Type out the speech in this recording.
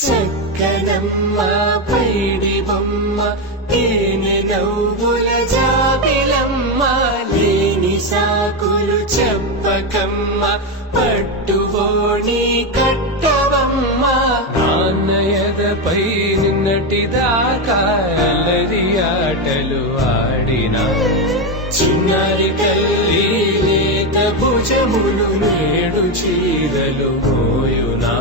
చక్కనమ్మ పైడి బొమ్మ తేనె నవ్వుల జాబిలమ్మ లేని సాకులు చెప్పకమ్మ పట్టుబోని కట్టవమ్మ నాన్నయదపై నిన్నటిదాకా అల్లరి ఆటలు ఆడినా చిన్నారి తల్లి లేత భుజములు నేడు చీరలు మోయునా